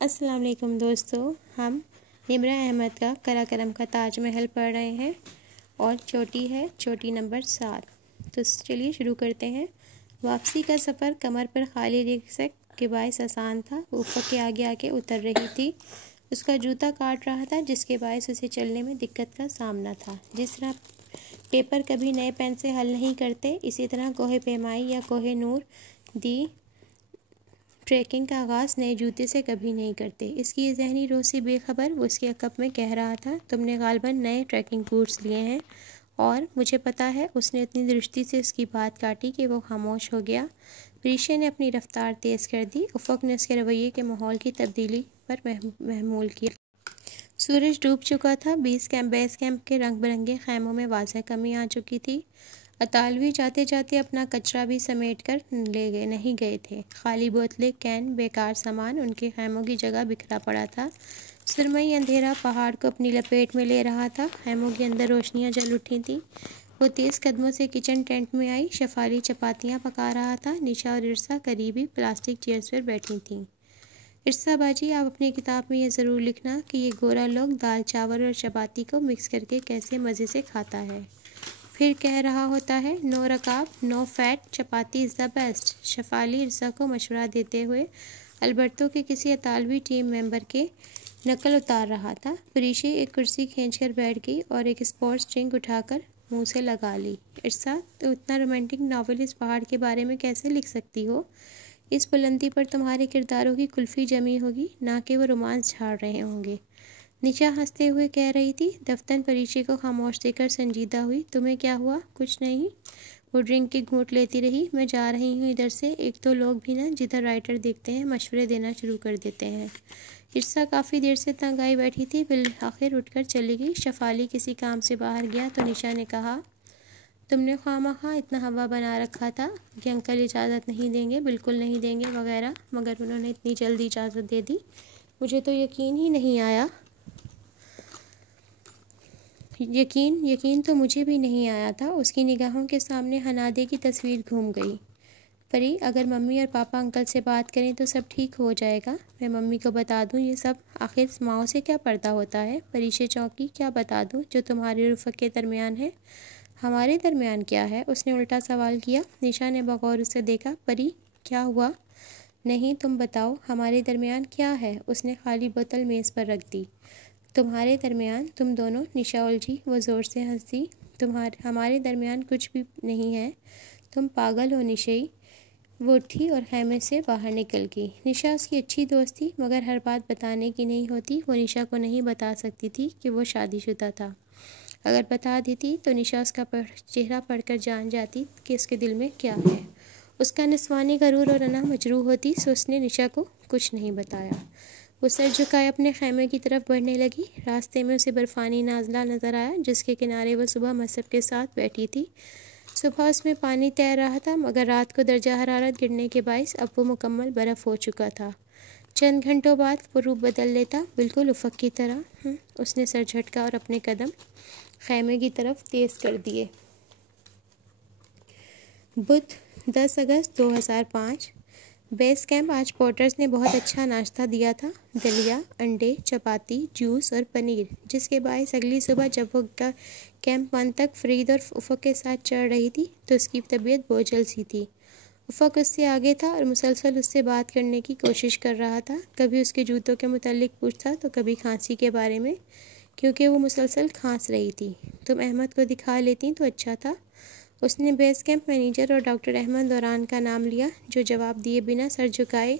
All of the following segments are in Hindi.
अस्सलाम वालेकुम दोस्तों, हम निम्रा अहमद का करा करम का ताजमहल पढ़ रहे हैं और चोटी है चोटी नंबर 7। तो चलिए शुरू करते हैं। वापसी का सफ़र कमर पर खाली रिक्शक के बायस आसान था। ऊपर के आगे आके उतर रही थी। उसका जूता काट रहा था जिसके बायस उसे चलने में दिक्कत का सामना था। जिस तरह पेपर कभी नए पेन से हल नहीं करते, इसी तरह कोहे पैमाई या कोहे नूर दी ट्रैकिंग का आगाज़ नए जूते से कभी नहीं करते। इसकी ये जहनी रोसी बेखबर वो उसके अकब में कह रहा था, तुमने गालबन नए ट्रैकिंग बूट्स लिए हैं। और मुझे पता है। उसने इतनी दृष्टि से उसकी बात काटी कि वो खामोश हो गया। प्रीशे ने अपनी रफ्तार तेज़ कर दी। उफ़क़ ने उसके रवैये के माहौल की तब्दीली पर महमूल किया। सूरज डूब चुका था। बेस कैंप के रंग बिरंगे खैमों में वाज़ह कमी आ चुकी थी। अतालवी जाते जाते अपना कचरा भी समेट कर नहीं गए थे। खाली बोतलें, कैन, बेकार सामान उनके खैमों की जगह बिखरा पड़ा था। सुरमई अंधेरा पहाड़ को अपनी लपेट में ले रहा था। खैमों के अंदर रोशनियां जल उठी थीं। वो तेज़ कदमों से किचन टेंट में आई। शफाली चपातियाँ पका रहा था। निशा और इरसा करीबी प्लास्टिक चेयर्स पर बैठी थीं। इरसा बाजी, आप अपनी किताब में यह ज़रूर लिखना कि ये गोरा लोग दाल चावल और चपाती को मिक्स करके कैसे मज़े से खाता है। फिर कह रहा होता है, नो रकाब, no fat, chapati is the best. Shafali इरसा को मशवरा देते हुए अल्बर्टो के किसी अतालवी टीम मेंबर के नकल उतार रहा था। प्रीशे एक कुर्सी खींचकर बैठ गई और एक स्पोर्ट्स ड्रिंक उठाकर मुंह से लगा ली। इरसा, तो इतना रोमांटिक नावल इस पहाड़ के बारे में कैसे लिख सकती हो? इस बुलंदी पर तुम्हारे किरदारों की कुल्फ़ी जमी होगी, ना कि वो रोमांस झाड़ रहे होंगे। निशा हंसते हुए कह रही थी। दफ्तन परीक्षे को खामोश देकर संजीदा हुई। तुम्हें क्या हुआ? कुछ नहीं। वो ड्रिंक की घूंट लेती रही। मैं जा रही हूँ इधर से। एक तो लोग भी ना जिधर राइटर देखते हैं मशवरे देना शुरू कर देते हैं। इरसा काफ़ी देर से तंग आई बैठी थी। बिल आखिर उठकर चली गई। शफाली किसी काम से बाहर गया तो निशा ने कहा, तुमने खामखा इतना हवा बना रखा था कि अंकल इजाज़त नहीं देंगे, बिल्कुल नहीं देंगे वगैरह, मगर उन्होंने इतनी जल्दी इजाज़त दे दी। मुझे तो यकीन ही नहीं आया। यकीन तो मुझे भी नहीं आया था। उसकी निगाहों के सामने हनादे की तस्वीर घूम गई। परी, अगर मम्मी और पापा अंकल से बात करें तो सब ठीक हो जाएगा। मैं मम्मी को बता दूं ये सब? आखिर माओ से क्या पर्दा होता है? परीशे चौंकी। क्या बता दूं? जो तुम्हारे और उफ़क़ के दरमियान है। हमारे दरमियान क्या है? उसने उल्टा सवाल किया। निशा ने बगौर उसे देखा। परी, क्या हुआ? नहीं, तुम बताओ हमारे दरमियान क्या है? उसने खाली बोतल मेज़ पर रख दी। तुम्हारे दरमियान तुम दोनों। निशा उलझी। वो ज़ोर से हंसी। हमारे दरमियान कुछ भी नहीं है। तुम पागल हो निशई। वो उठी और खैमे से बाहर निकल गई। निशा उसकी अच्छी दोस्त थी, मगर हर बात बताने की नहीं होती। वो निशा को नहीं बता सकती थी कि वो शादीशुदा था। अगर बता देती तो निशा उसका चेहरा पढ़कर जान जाती कि उसके दिल में क्या है। उसका निस्वानी गरूर और अना मजरूह होती, सो उसने निशा को कुछ नहीं बताया। वो सर झुकाए अपने खैमे की तरफ बढ़ने लगी। रास्ते में उसे बर्फ़ानी नाज़ला नज़र आया जिसके किनारे वो सुबह मसहब के साथ बैठी थी। सुबह उसमें पानी तैर रहा था, मगर रात को दर्जा हरारत गिरने के बायस अब वो मुकम्मल बर्फ़ हो चुका था। चंद घंटों बाद वो रूप बदल लेता, बिल्कुल उफ़क़ की तरह। उसने सर झटका और अपने कदम खैमे की तरफ तेज़ कर दिए। बुध 10 अगस्त 2005। Base camp. आज पोर्टर्स ने बहुत अच्छा नाश्ता दिया था। दलिया, अंडे, चपाती, जूस और पनीर, जिसके बायस अगली सुबह जब वो कैंप 1 तक फ़रीद और उफ़क़ के साथ चढ़ रही थी तो उसकी तबीयत बोझल सी थी। उफ़क़ उससे आगे था और मुसलसल उससे बात करने की कोशिश कर रहा था। कभी उसके जूतों के मुतालिक पूछता तो कभी खांसी के बारे में, क्योंकि वो मुसलसल खांस रही थी। तुम अहमद को दिखा लेती तो अच्छा था। उसने बेस कैंप मैनेजर और डॉक्टर अहमद दौरान का नाम लिया, जो जवाब दिए बिना सर झुकाए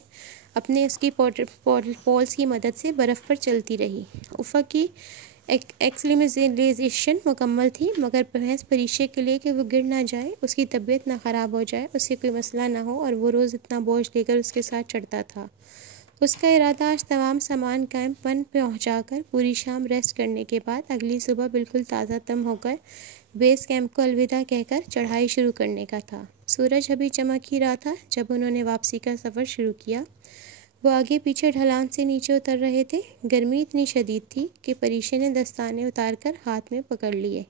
अपने उसकी पोल्स की मदद से बर्फ़ पर चलती रही। उफ़क़ की एक्सलिमिज़ेशन मुकम्मल थी, मगर बहस परीक्षे के लिए कि वो गिर ना जाए, उसकी तबीयत ना ख़राब हो जाए, उससे कोई मसला ना हो, और वो रोज़ इतना बोझ लेकर उसके साथ चढ़ता था। उसका इरादा आज तमाम सामान कैंप 1 पहुँचाकर पूरी शाम रेस्ट करने के बाद अगली सुबह बिल्कुल ताज़ा तम होकर बेस कैंप को अलविदा कहकर चढ़ाई शुरू करने का था। सूरज अभी चमक ही रहा था जब उन्होंने वापसी का सफ़र शुरू किया। वो आगे पीछे ढलान से नीचे उतर रहे थे। गर्मी इतनी शदीद थी कि परीशे ने दस्ताने उतारकर हाथ में पकड़ लिए।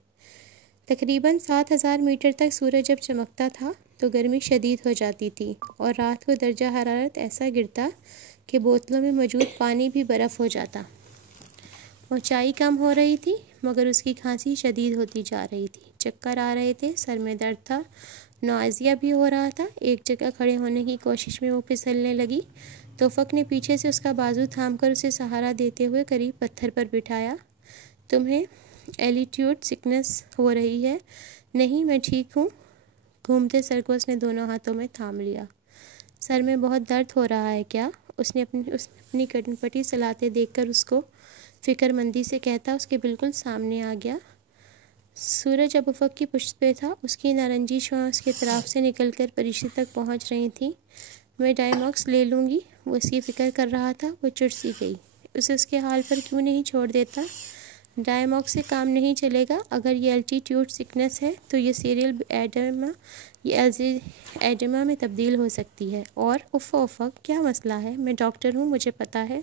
तकरीबन 7000 मीटर तक सूरज जब चमकता था तो गर्मी शदीद हो जाती थी और रात को दर्जा हरारत ऐसा गिरता कि बोतलों में मौजूद पानी भी बर्फ़ हो जाता। ऊंचाई कम हो रही थी मगर उसकी खांसी शदीद होती जा रही थी। चक्कर आ रहे थे, सर में दर्द था, नौजिया भी हो रहा था। एक जगह खड़े होने की कोशिश में वो फिसलने लगी। तोफ़क ने पीछे से उसका बाजू थामकर उसे सहारा देते हुए करीब पत्थर पर बिठाया। तुम्हें एल्टीट्यूड सिकनेस हो रही है? नहीं, मैं ठीक हूँ। घूमते सर को उसने दोनों हाथों में थाम लिया। सर में बहुत दर्द हो रहा है क्या? उसने अपनी कनपटी चलाते देखकर उसको फिक्रमंदी से कहता उसके बिल्कुल सामने आ गया। सूरज अब उफ़क़ की पुष्ट पे था। उसकी नारंगी शुआएं उसके तरफ से निकलकर परिशी तक पहुंच रही थीं। मैं डायमॉक्स ले लूँगी, वो इसकी फ़िक्र कर रहा था। वो चिढ़ सी गई। उसे उसके हाल पर क्यों नहीं छोड़ देता? डायमॉक्स से काम नहीं चलेगा। अगर ये एल्टीट्यूड सिकनेस है तो ये सीरियल एडेमा में तब्दील हो सकती है। और उफ़ क्या मसला है? मैं डॉक्टर हूँ, मुझे पता है।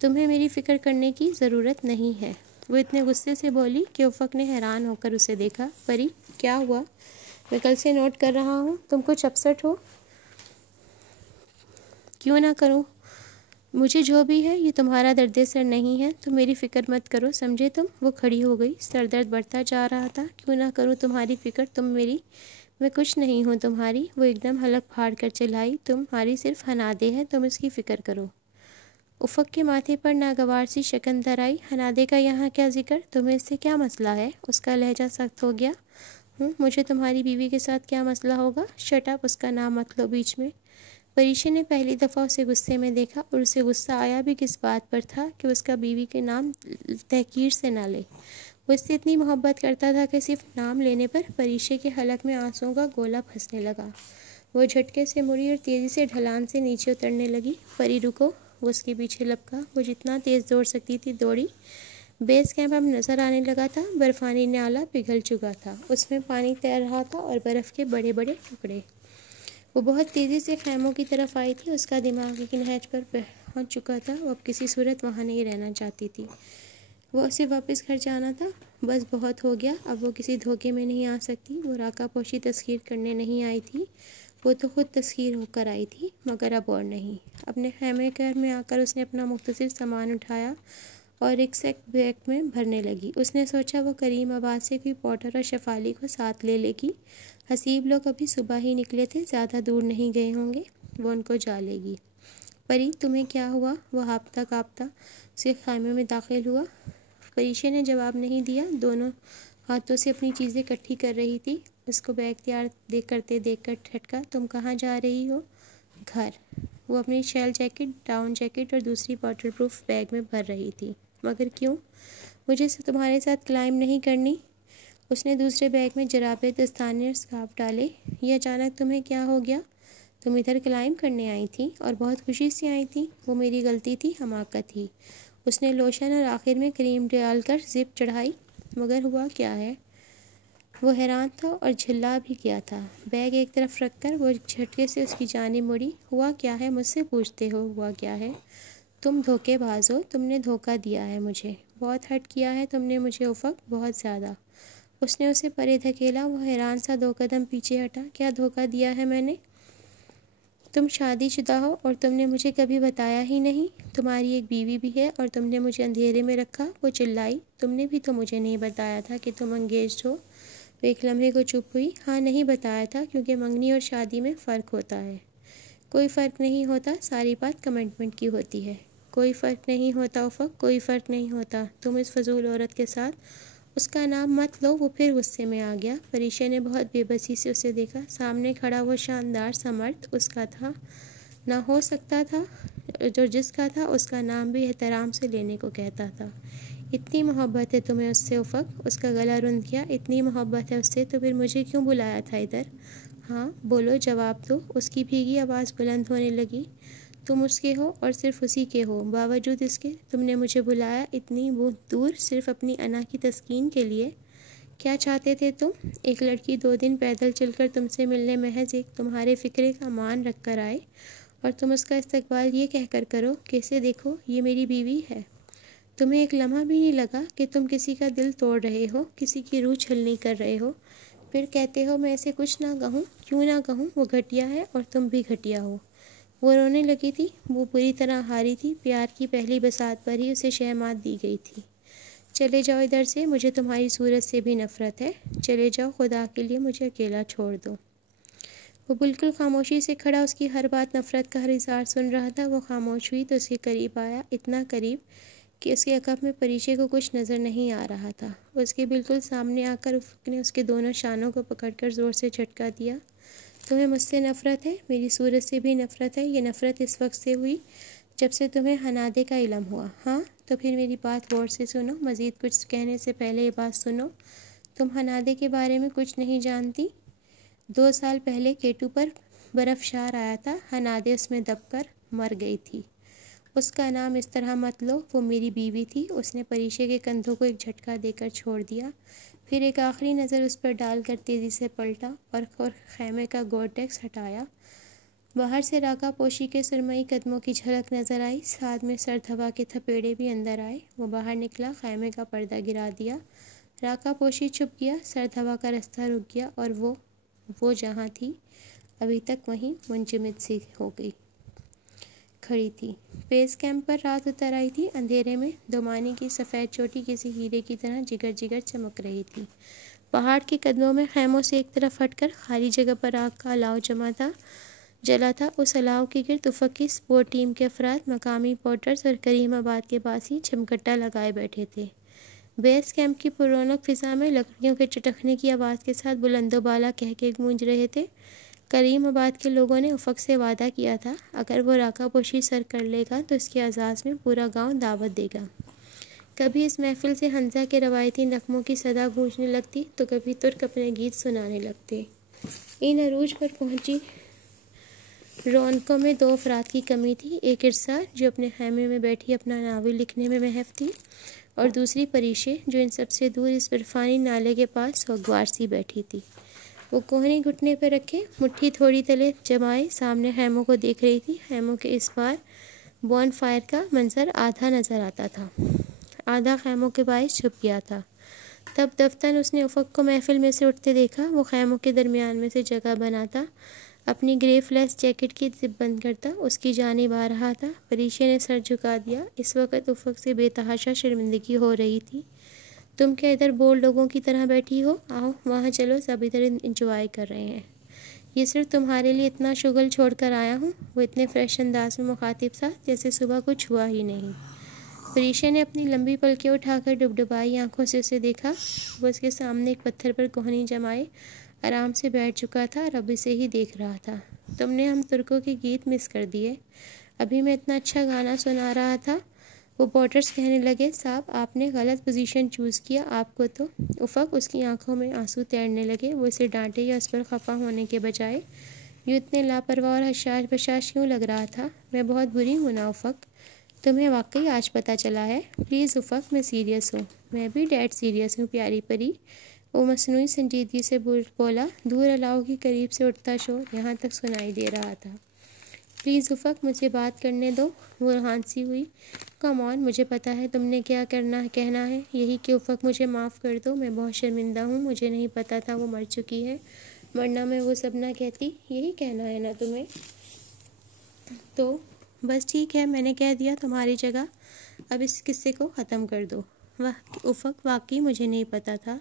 तुम्हें मेरी फ़िक्र करने की ज़रूरत नहीं है। वो इतने गुस्से से बोली कि उफ़क़ ने हैरान होकर उसे देखा। परी, क्या हुआ? मैं कल से नोट कर रहा हूँ तुम कुछ अपसेट हो। क्यों ना करूँ? मुझे जो भी है ये तुम्हारा दर्द सर नहीं है, तो मेरी फ़िक्र मत करो, समझे तुम? वो खड़ी हो गई। सर दर्द बढ़ता जा रहा था। क्यों ना करूँ तुम्हारी फ़िक्र? तुम मेरी, मैं कुछ नहीं हूँ तुम्हारी। वो एकदम हलक फाड़ कर चिल्लाई। तुम्हारी सिर्फ हनादे है, तुम इसकी फ़िक्र करो। उफ़क़ के माथे पर नागवार सी शकन दर आई। हनादे का यहाँ क्या जिक्र? तुम्हें इससे क्या मसला है? उसका लहजा सख्त हो गया। मुझे तुम्हारी बीवी के साथ क्या मसला होगा? शट अप, उसका नाम मत लो बीच में। परीशी ने पहली दफ़ा उसे गुस्से में देखा और उसे गुस्सा आया भी किस बात पर था कि उसका बीवी के नाम तहकीर से ना ले। वो इससे इतनी मोहब्बत करता था कि सिर्फ नाम लेने पर परीशी के हलक में आंसुओं का गोला फंसने लगा। वो झटके से मुड़ी और तेज़ी से ढलान से नीचे उतरने लगी। परी रुको, वो उसके पीछे लपका। वो जितना तेज़ दौड़ सकती थी दौड़ी। बेस कैंप अब नज़र आने लगा था। बर्फ़ानी नाला पिघल चुका था, उसमें पानी तैर रहा था और बर्फ़ के बड़े बड़े टुकड़े। वो बहुत तेज़ी से खैमों की तरफ आई थी। उसका दिमाग एक नहज पर पहुंच चुका था। वो अब किसी सूरत वहाँ नहीं रहना चाहती थी। वो उसे वापस घर जाना था। बस बहुत हो गया, अब वो किसी धोखे में नहीं आ सकती। वो राका पोशी तस्खीर करने नहीं आई थी, वो तो खुद तस्खीर होकर आई थी, मगर अब और नहीं। अपने खैमे घर में आकर उसने अपना मुख्तसर सामान उठाया और एक सेक बैग में भरने लगी। उसने सोचा वो करीम आबाद से कोई पॉटर और शफाली को साथ ले लेगी। हसीब लोग अभी सुबह ही निकले थे, ज़्यादा दूर नहीं गए होंगे, वो उनको जा लेगी। परी, तुम्हें क्या हुआ? वो हाँफता काँपता उसके खामे में दाखिल हुआ। परीशे ने जवाब नहीं दिया, दोनों हाथों से अपनी चीज़ें इकट्ठी कर रही थी। उसको बैग तैयार देखकर ठटका। तुम कहाँ जा रही हो? घर। वो अपनी शेल जैकेट, डाउन जैकेट और दूसरी वाटर प्रूफ बैग में भर रही थी। मगर क्यों? मुझे तुम्हारे साथ क्लाइंब नहीं करनी। उसने दूसरे बैग में जराबे, दस्ताने और स्कार्फ डाले। ये अचानक तुम्हें क्या हो गया? तुम इधर क्लाइंब करने आई थी और बहुत खुशी से आई थी। वो मेरी गलती थी, हमाकत थी। उसने लोशन और आखिर में क्रीम डालकर जिप चढ़ाई। मगर हुआ क्या है? वो हैरान था और झिल्ला भी गया था। बैग एक तरफ रखकर वो झटके से उसकी जानिब मुड़ी। हुआ क्या है? मुझसे पूछते हो हुआ क्या है? तुम धोखेबाज हो, तुमने धोखा दिया है मुझे, बहुत हर्ट किया है तुमने मुझे उफ़क़, बहुत ज़्यादा। उसने उसे परे धकेला। वो हैरान सा 2 कदम पीछे हटा। क्या धोखा दिया है मैंने? तुम शादीशुदा हो और तुमने मुझे कभी बताया ही नहीं। तुम्हारी एक बीवी भी है और तुमने मुझे अंधेरे में रखा। वो चिल्लाई। तुमने भी तो मुझे नहीं बताया था कि तुम एंगेज्ड हो। वो एक लम्हे को चुप हुई। हाँ, नहीं बताया था, क्योंकि मंगनी और शादी में फ़र्क होता है। कोई फ़र्क नहीं होता, सारी बात कमिटमेंट की होती है। कोई फ़र्क नहीं होता उफ़क़, कोई फ़र्क नहीं होता। तुम इस फजूल औरत के साथ। उसका नाम मत लो। वो फिर गुस्से में आ गया। परीशा ने बहुत बेबसी से उसे देखा। सामने खड़ा वो शानदार सा मर्द उसका था, ना हो सकता था, जो जिसका था उसका नाम भी एहतराम से लेने को कहता था। इतनी मोहब्बत है तुम्हें उससे उफ़क़? उसका गला रुंध गया। इतनी मोहब्बत है उससे तो फिर मुझे क्यों बुलाया था इधर? हाँ बोलो, जवाब दो। उसकी भीगी आवाज़ बुलंद होने लगी। तुम उसके हो और सिर्फ उसी के हो। बावजूद इसके तुमने मुझे बुलाया इतनी दूर, सिर्फ अपनी अना की तस्कीन के लिए। क्या चाहते थे तुम? एक लड़की 2 दिन पैदल चलकर तुमसे मिलने महज एक तुम्हारे फ़िक्रे का मान रख कर आए और तुम उसका इस्तकबाल ये कहकर करो कि इसे देखो, ये मेरी बीवी है। तुम्हें एक लम्हा भी नहीं लगा कि तुम किसी का दिल तोड़ रहे हो, किसी की रूह छलनी कर रहे हो। फिर कहते हो मैं ऐसे कुछ ना कहूँ। क्यों ना कहूँ? वो घटिया है और तुम भी घटिया हो। वो रोने लगी थी। वो पूरी तरह हारी थी। प्यार की पहली बसात पर ही उसे शहमात दी गई थी। चले जाओ इधर से, मुझे तुम्हारी सूरत से भी नफ़रत है। चले जाओ, खुदा के लिए मुझे अकेला छोड़ दो। वो बिल्कुल खामोशी से खड़ा उसकी हर बात नफ़रत का हर इज़हार सुन रहा था। वो खामोश हुई तो उसके करीब आया, इतना करीब कि उसके अकब में परिशे को कुछ नज़र नहीं आ रहा था। उसके बिल्कुल सामने आकर उसने उसके दोनों शानों को पकड़कर ज़ोर से झटका दिया। तुम्हें मुझसे नफ़रत है? मेरी सूरत से भी नफ़रत है। ये नफ़रत इस वक्त से हुई जब से तुम्हें हनादे का इल्म हुआ। हाँ, तो फिर मेरी बात गौर से सुनो। मज़ीद कुछ कहने से पहले ये बात सुनो। तुम हनादे के बारे में कुछ नहीं जानती। 2 साल पहले केटू पर बर्फ़शार आया था। हनादे उसमें दबकर मर गई थी। उसका नाम इस तरह मत लो, वो मेरी बीवी थी। उसने परिशे के कंधों को एक झटका देकर छोड़ दिया, फिर एक आखिरी नज़र उस पर डालकर तेज़ी से पलटा और खैमे का गोरटेक्स हटाया। बाहर से राका पोशी के सुरमई कदमों की झलक नज़र आई। साथ में सर्द हवा के थपेड़े भी अंदर आए। वो बाहर निकला, खैमे का पर्दा गिरा दिया। राका पोशी छुप गया। सर्द हवा का रास्ता रुक गया और वो जहाँ थी अभी तक वहीं मुंजमद सी हो गई खड़ी थी। बेस कैंप पर रात उतर आई थी। अंधेरे में दोमानी की सफ़ेद चोटी किसी हीरे की तरह जिगर जिगर चमक रही थी। पहाड़ के कदमों में खैमों से एक तरफ हटकर खाली जगह पर आग का अलाव जला था। उस अलाव के गिर्द उफ़क़ की स्पोर्ट टीम के अफराद, मकामी पोर्टर्स और करीमाबाद के पास ही झमकट्टा लगाए बैठे थे। बेस कैंप की पुरौनक फ़िज़ा में लकड़ियों के चटकने की आवाज़ के साथ बुलंदोबाला कहके गूंज रहे थे। करीमाबाद के लोगों ने उफ़क़ से वादा किया था, अगर वो राकापोशी सर कर लेगा तो इसके एजाज़ में पूरा गांव दावत देगा। कभी इस महफिल से हंसा के रवायती नगमों की सदा गूंजने लगती तो कभी तुर्क अपने गीत सुनाने लगते। इन अरूज पर पहुंची रौनकों में 2 अफराद की कमी थी। एक इरसा जो अपने खैमे में बैठी अपना नावल लिखने में महफ थी, और दूसरी परिशे जो इन सबसे दूर इस बर्फ़ानी नाले के पास सोगवार सी बैठी थी। वो कोहनी घुटने पर रखे, मुट्ठी थोड़ी तले जमाए सामने खैमों को देख रही थी। खैमों के इस पार बॉन फायर का मंजर आधा नज़र आता था, आधा खैमों के बायस छुप गया था। तब दफ्तन उसने उफ़क़ को महफिल में से उठते देखा। वो खैमों के दरमियान में से जगह बनाता, अपनी ग्रे फ्लेस जैकेट की जिप बंद करता उसकी जानिब आ रहा था। परिशे ने सर झुका दिया। इस वक्त उफ़क़ से बेतहाशा शर्मिंदगी हो रही थी। तुम क्या इधर बोल्ड लोगों की तरह बैठी हो? आओ वहाँ चलो, सब इधर इंजॉय कर रहे हैं। ये सिर्फ तुम्हारे लिए इतना शुगल छोड़ कर आया हूँ। वो इतने फ्रेश अंदाज में मुखातिब सा जैसे सुबह कुछ हुआ ही नहीं। परिशे ने अपनी लंबी पलकें उठाकर डुबडुबाई आंखों से उसे देखा। वो उसके सामने एक पत्थर पर कोहनी जमाए आराम से बैठ चुका था और अभी से ही देख रहा था। तुमने हम तुर्कों के गीत मिस कर दिए। अभी मैं इतना अच्छा गाना सुना रहा था। वो पोर्टर्स कहने लगे, साहब आपने गलत पोजीशन चूज़ किया। आपको तो उफ़क़ उसकी आंखों में आंसू तैरने लगे। वो इसे डांटे या उस पर खफा होने के बजाय यूँ इतने लापरवाह और हशाश बशाश क्यों लग रहा था। मैं बहुत बुरी हूँ ना उफ़क़? तुम्हें वाकई आज पता चला है? प्लीज़ उफ़क़, मैं सीरियस हूँ। मैं भी डेड सीरियस हूँ प्यारी परी। वो मसनूई संजीदगी से बोला। दूर अलाव के करीब से उठता शोर यहाँ तक सुनाई दे रहा था। प्लीज़ उफ़क़, मुझे बात करने दो। वो हांसी हुई। कम ऑन, मुझे पता है तुमने क्या कहना है। यही कि उफ़क़ मुझे माफ़ कर दो। मैं बहुत शर्मिंदा हूँ। मुझे नहीं पता था वो मर चुकी है, वरना मैं वो सब ना कहती। यही कहना है ना तुम्हें? तो बस ठीक है, मैंने कह दिया तुम्हारी जगह। अब इस किस्से को ख़त्म कर दो। वाह उफ़क़, वाकई मुझे नहीं पता था।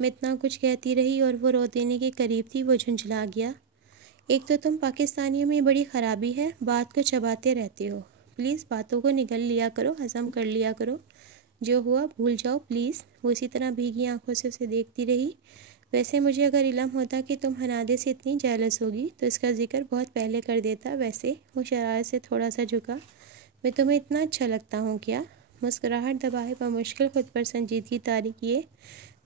मैं इतना कुछ कहती रही और वो रो देने के करीब थी। वो झुंझला गया। एक तो तुम पाकिस्तानियों में बड़ी ख़राबी है, बात को चबाते रहते हो। प्लीज़ बातों को निगल लिया करो, हज़म कर लिया करो। जो हुआ भूल जाओ प्लीज़। वो इसी तरह भीगी आंखों से उसे देखती रही। वैसे मुझे अगर इल्म होता कि तुम हनादे से इतनी जेलस होगी तो इसका जिक्र बहुत पहले कर देता। वैसे वो शरारत से थोड़ा सा झुका। मैं तुम्हें इतना अच्छा लगता हूँ क्या? मुस्कुराहट दबाए बमुश्किल खुद पर संजीदगी तारी किए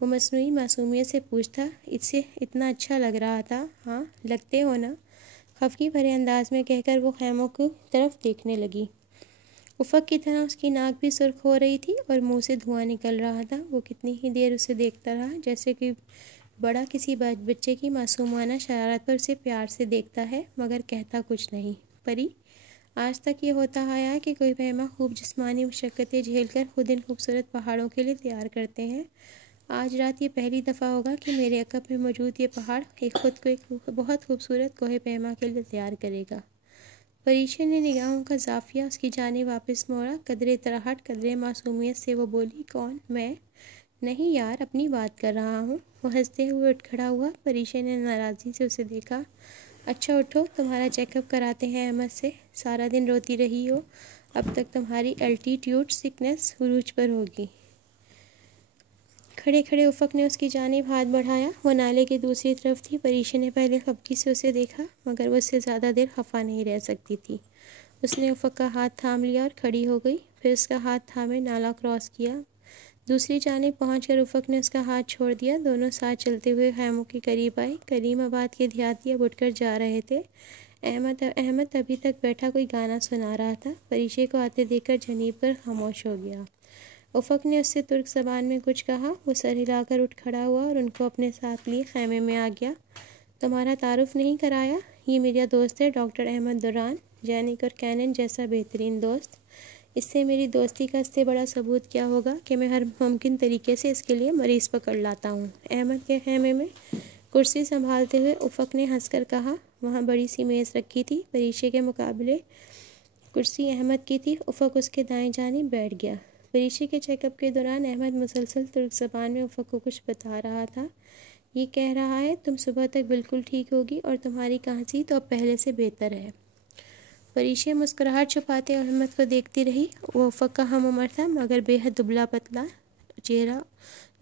वो मसनूई मासूमियत से पूछता, इससे इतना अच्छा लग रहा था? हाँ लगते हो ना, खफकी भरे अंदाज में कहकर वो खैमों की तरफ देखने लगी। उफ़क़ की तरह उसकी नाक भी सुर्ख हो रही थी और मुंह से धुआं निकल रहा था। वो कितनी ही देर उसे देखता रहा, जैसे कि बड़ा किसी बच्चे की मासूमाना शरारत पर उसे प्यार से देखता है मगर कहता कुछ नहीं। परी, आज तक ये होता आया है कि कोई बहमा खूब जिस्मानी मशक्क़तें झेलकर खुद इन खूबसूरत पहाड़ों के लिए तैयार करते हैं। आज रात ये पहली दफ़ा होगा कि मेरे अकब में मौजूद ये पहाड़ खुद को एक बहुत खूबसूरत कोहे पैमा के लिए तैयार करेगा। परीक्षा ने निगाहों का जाफिया उसकी जाने वापस मोड़ा। कदरे तराहट कदरे मासूमियत से वो बोली, कौन? मैं? नहीं यार, अपनी बात कर रहा हूँ। वो हंसते हुए उठ खड़ा हुआ। परीक्षा ने नाराज़गी से उसे देखा। अच्छा उठो, तुम्हारा चेकअप कराते हैं अहमद से। सारा दिन रोती रही हो, अब तक तुम्हारी एल्टीट्यूड सिकनेस उरूज पर होगी। खड़े खड़े उफ़क ने उसकी जानिब हाथ बढ़ाया। वो नाले की दूसरी तरफ थी। परीक्षा ने पहले खफगी से उसे देखा, मगर वो उससे ज़्यादा देर खफा नहीं रह सकती थी। उसने उफ़क का हाथ थाम लिया और खड़ी हो गई। फिर उसका हाथ थामे नाला क्रॉस किया। दूसरी जानिब पहुंचकर उफ़क ने उसका हाथ छोड़ दिया। दोनों साथ चलते हुए खैमों के करीब आए। करीमाबाद के देहाती अब उठकर जा रहे थे। अहमद अभी तक बैठा कोई गाना सुना रहा था। परीक्षा को आते देखकर झनीब कर खामोश हो गया। उफ़क ने उससे तुर्क ज़बान में कुछ कहा। वो सर हिलाकर उठ खड़ा हुआ और उनको अपने साथ लिए खैमे में आ गया। तुम्हारा तारुफ नहीं कराया, ये मेरा दोस्त है डॉक्टर अहमद दुरान, जैनिक और कैनन जैसा बेहतरीन दोस्त। इससे मेरी दोस्ती का इससे बड़ा सबूत क्या होगा कि मैं हर मुमकिन तरीके से इसके लिए मरीज़ पकड़ लाता हूँ। अहमद के खैमे में कुर्सी संभालते हुए उफ़क ने हंसकर कहा। वहाँ बड़ी सी मेज़ रखी थी। परीक्षा के मुकाबले कुर्सी अहमद की थी। उफ़क उसके दाएं जानिब बैठ गया। परीक्षा के चेकअप के दौरान अहमद मुसलसल तुर्क ज़बान में उफ़क को कुछ बता रहा था। ये कह रहा है, तुम सुबह तक बिल्कुल ठीक होगी और तुम्हारी खांसी तो अब पहले से बेहतर है। परीक्षा मुस्कुराहट छुपाते अहमद को देखती रही। वो उफ़क का हम उम्र था, मगर बेहद दुबला पतला। चेहरा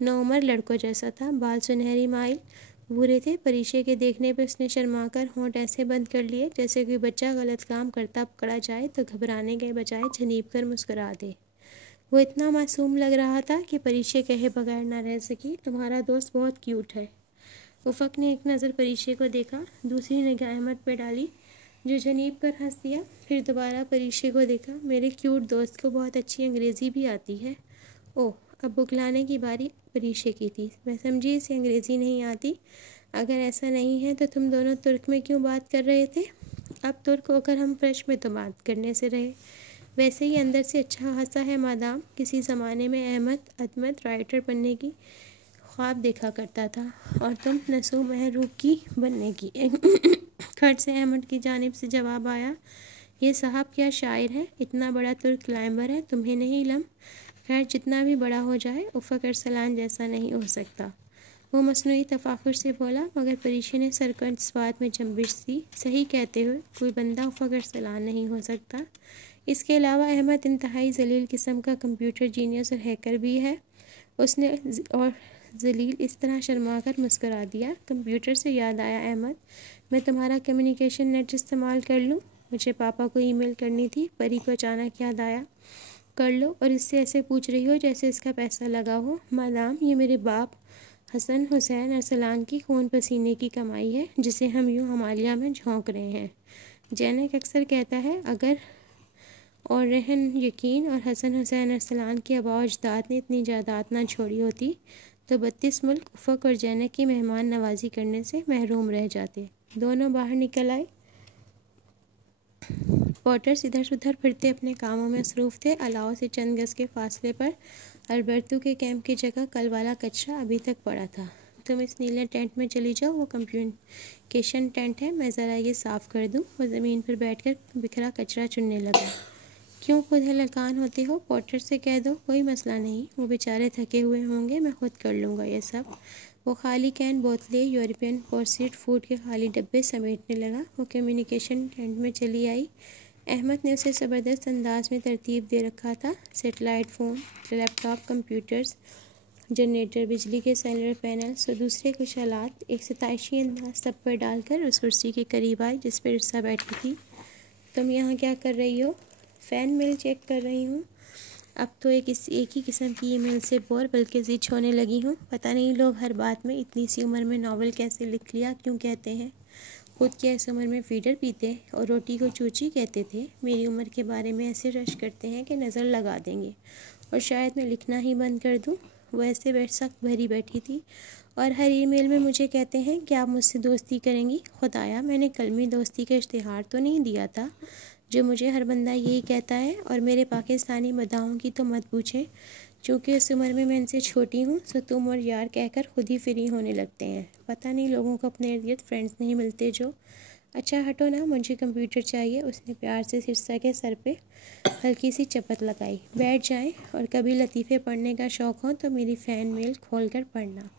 नौउम्र लड़कों जैसा था। बाल सुनहरी माइल भूरे थे। परीक्षा के देखने पर उसने शर्माकर होंठ ऐसे बंद कर लिए जैसे कोई बच्चा गलत काम करता पकड़ा जाए तो घबराने के बजाय झनीब कर मुस्कुरा दे। वो इतना मासूम लग रहा था कि परीक्षा कहे बगैर ना रह सकी, तुम्हारा दोस्त बहुत क्यूट है। उफ़क ने एक नज़र परीक्षा को देखा, दूसरी निगाह अहमद पे डाली, जो झनीब कर हंस दिया। फिर दोबारा परीक्षा को देखा। मेरे क्यूट दोस्त को बहुत अच्छी अंग्रेज़ी भी आती है। ओह, अब बुकलाने की बारी परीक्षा की थी। मैं समझी इसे अंग्रेज़ी नहीं आती। अगर ऐसा नहीं है तो तुम दोनों तुर्क में क्यों बात कर रहे थे? अब तुर्क होकर हम फ्रेश में तो बात करने से रहे। वैसे ही अंदर से अच्छा खासा है मादाम। किसी ज़माने में अहमद राइटर बनने की ख्वाब देखा करता था और तुम नसूम महरूब की बनने की। खट से अहमद की जानिब से जवाब आया, ये साहब क्या शायर है, इतना बड़ा तुर्क क्लाइंबर है, तुम्हें नहीं इल्म? खैर, जितना भी बड़ा हो जाए उफ़क अरसलान जैसा नहीं हो सकता। वो मसनूई तफाखुर से बोला, मगर परीक्षा ने सर को इस बात में जंबिश दी। सही कहते हुए, कोई बंदा उफ़क अरसलान नहीं हो सकता। इसके अलावा अहमद इंतहाई जलील किस्म का कंप्यूटर जीनियस और हैकर भी है। उसने और जलील इस तरह शर्माकर मुस्कुरा दिया। कंप्यूटर से याद आया अहमद, मैं तुम्हारा कम्युनिकेशन नेट इस्तेमाल कर लूँ? मुझे पापा को ईमेल करनी थी। परी को अचानक याद आया। कर लो, और इससे ऐसे पूछ रही हो जैसे इसका पैसा लगा हो। मादाम, ये मेरे बाप हसन हुसैन अरसलान की खून पसीने की कमाई है, जिसे हम यूँ हिमालय में झोंक रहे हैं। जैनक अक्सर कहता है, अगर और रहन यकीन और हसन हुसैन अरसलान के आबा अजदाद ने इतनी जायदाद ना छोड़ी होती तो 32 मुल्क उफ़क और जैनक की मेहमान नवाजी करने से महरूम रह जाते। दोनों बाहर निकल आए। पॉटर्स इधर उधर फिरते अपने कामों में मसरूफ़ थे। अलाव से चंद गज के फासले पर अल्बर्टो के कैंप की जगह कल वाला कचरा अभी तक पड़ा था। तुम इस नीले टेंट में चली जाओ, वो कम्युनिकेशन टेंट है, मैं ज़रा ये साफ़ कर दूँ। वो ज़मीन पर बैठकर बिखरा कचरा चुनने लगा। क्यों खुद हलकान होते हो? पॉटर से कह दो, कोई मसला नहीं, वो बेचारे थके हुए होंगे, मैं खुद कर लूँगा ये सब। वो खाली कैन, बोतलें, यूरोपियन प्रोसेस्ड फूड के खाली डब्बे समेटने लगा। वो कम्युनिकेशन टेंट में चली आई। अहमद ने उसे ज़बरदस्त अंदाज में तरतीब दे रखा था। Satellite phone, laptop, computers, generator, बिजली के सेलर पैनल्स और दूसरे कुछ आलात एक सताइशी अंदाज सब पर डालकर उस कुर्सी के करीब आई जिस पर इर्सा बैठी थी। तुम यहाँ क्या कर रही हो? फ़ैन मेल चेक कर रही हूँ। अब तो एक ही किस्म की ईमेल से बोर बल्कि ज़िद होने लगी हूँ। पता नहीं लोग हर बात में इतनी सी उम्र में नावल कैसे लिख लिया क्यों कहते हैं। खुद क्या इस उम्र में फीडर पीते और रोटी को चूची कहते थे। मेरी उम्र के बारे में ऐसे रश करते हैं कि नज़र लगा देंगे और शायद मैं लिखना ही बंद कर दूँ। वो ऐसे सख्त भरी बैठी थी और हर ईमेल में मुझे कहते हैं कि आप मुझसे दोस्ती करेंगी। खुदाया, मैंने कलमी दोस्ती का इश्तिहार तो नहीं दिया था जो मुझे हर बंदा यही कहता है। और मेरे पाकिस्तानी मदाहों की तो मत पूछें, चूँकि उस उम्र में मैं इनसे छोटी हूँ, सो तुम और यार कहकर खुद ही फ्री होने लगते हैं। पता नहीं लोगों को अपने इर्द गिर्द फ्रेंड्स नहीं मिलते जो अच्छा हटो ना, मुझे कंप्यूटर चाहिए। उसने प्यार से शीर्षा के सर पे हल्की सी चपत लगाई। बैठ जाएं, और कभी लतीफ़े पढ़ने का शौक़ हो तो मेरी फ़ैन मेल खोल कर पढ़ना।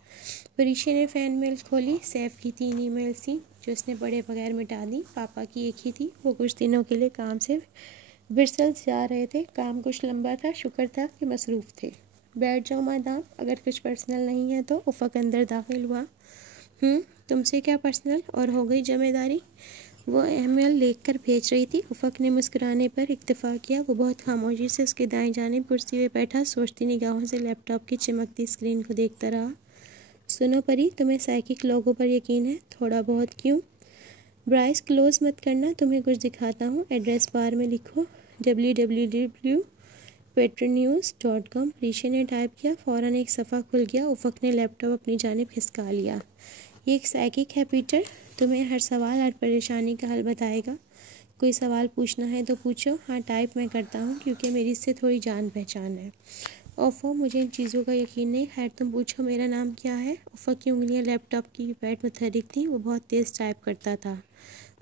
परीक्षा ने फ़ैन मेल खोली। सैफ की 3 ईमेल थी जो उसने पढ़े बगैर मिटा दी। पापा की एक ही थी, वो कुछ दिनों के लिए काम से ब्रसेल्स जा रहे थे। काम कुछ लंबा था, शुक्र था कि मसरूफ़ थे। बैठ जाओ मादाम, अगर कुछ पर्सनल नहीं है तो। उफ़क अंदर दाखिल हुआ। तुमसे क्या पर्सनल? और हो गई जिम्मेदारी? वो ईमेल लिख कर भेज रही थी। उफ़क ने मुस्कुराने पर इक्तफ़ा किया। वो बहुत खामोशी से उसके दाएं जानिब कुर्सी पे बैठा सोचती निगाहों से लैपटॉप की चमकती स्क्रीन को देखता रहा। सुनो परी, तुम्हें साइकिक लोगों पर यकीन है? थोड़ा बहुत। क्यों? ब्राइस क्लोज मत करना, तुम्हें कुछ दिखाता हूँ। एड्रेस बार में लिखो www.petronews.com। ऋषि ने टाइप किया। फ़ौरन एक सफ़ा खुल गया। उफ़क ने लैपटॉप अपनी जानिब खिसका लिया। ये एक साइकिक है पीटर, तुम्हें हर सवाल हर परेशानी का हल बताएगा। कोई सवाल पूछना है तो पूछो। हाँ, टाइप मैं करता हूँ क्योंकि मेरी इससे थोड़ी जान पहचान है। ओफो, मुझे इन चीज़ों का यकीन नहीं। खैर तुम पूछो, मेरा नाम क्या है? उफ़क की उंगलियां लैपटॉप की कीपैड मुतहरिक थी। वो बहुत तेज़ टाइप करता था।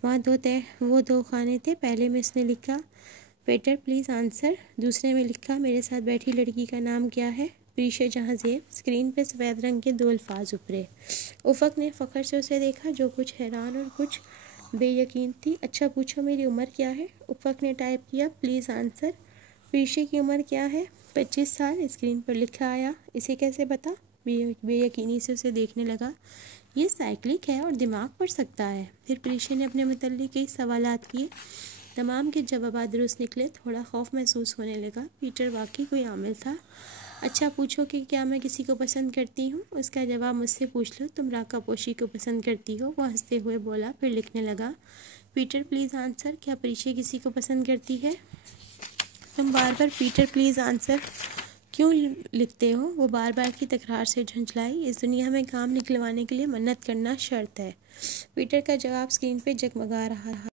वहाँ वो 2 खाने थे। पहले में इसने लिखा पेटर प्लीज़ आंसर। दूसरे में लिखा मेरे साथ बैठी लड़की का नाम क्या है? प्रीशा जहांजेब। स्क्रीन पे सफ़ेद रंग के 2 अल्फाज उभरे। उफ़क ने फ़ख्र से उसे देखा, जो कुछ हैरान और कुछ बेयकीन थी। अच्छा पूछो, मेरी उम्र क्या है? उफ़क ने टाइप किया प्लीज़ आंसर। प्रीशा की उम्र क्या है? 25 साल। स्क्रीन पर लिखा आया। इसे कैसे पता? बेयकीनी से उसे देखने लगा। ये साइक्लिक है और दिमाग पढ़ सकता है। फिर प्रीशा ने अपने मुतल्लिक़ कई सवालात किए। तमाम के जवाब दुरुस्त निकले। थोड़ा खौफ महसूस होने लगा। पीटर वाकई कोई आमिल था। अच्छा पूछो कि क्या मैं किसी को पसंद करती हूँ? उसका जवाब मुझसे पूछ लो। तुम राका पोशी को पसंद करती हो? वो हंसते हुए बोला। फिर लिखने लगा पीटर प्लीज़ आंसर। क्या प्रीशा किसी को पसंद करती है? तुम बार बार पीटर प्लीज़ आंसर क्यों लिखते हो? वो बार बार की तकरार से झुंझलाई। इस दुनिया में काम निकलवाने के लिए मन्नत करना शर्त है। पीटर का जवाब स्क्रीन पे जगमगा रहा।